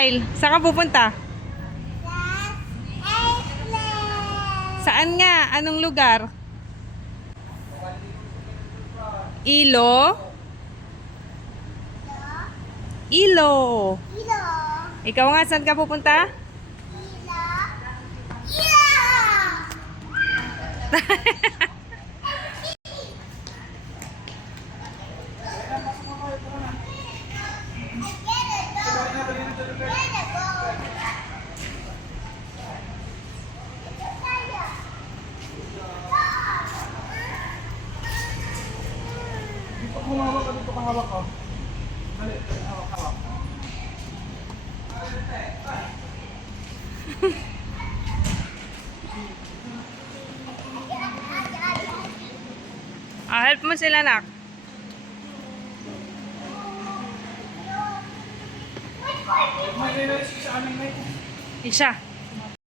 Smile. Saan ka pupunta? Saan nga? Anong lugar? Ilo? Ilo. Ikaw nga, saan ka pupunta? Dito kumawak ka, dito kahawak ka. Dali, hawak. Help mo sila, nak. May nailis sa amin, may. Isa.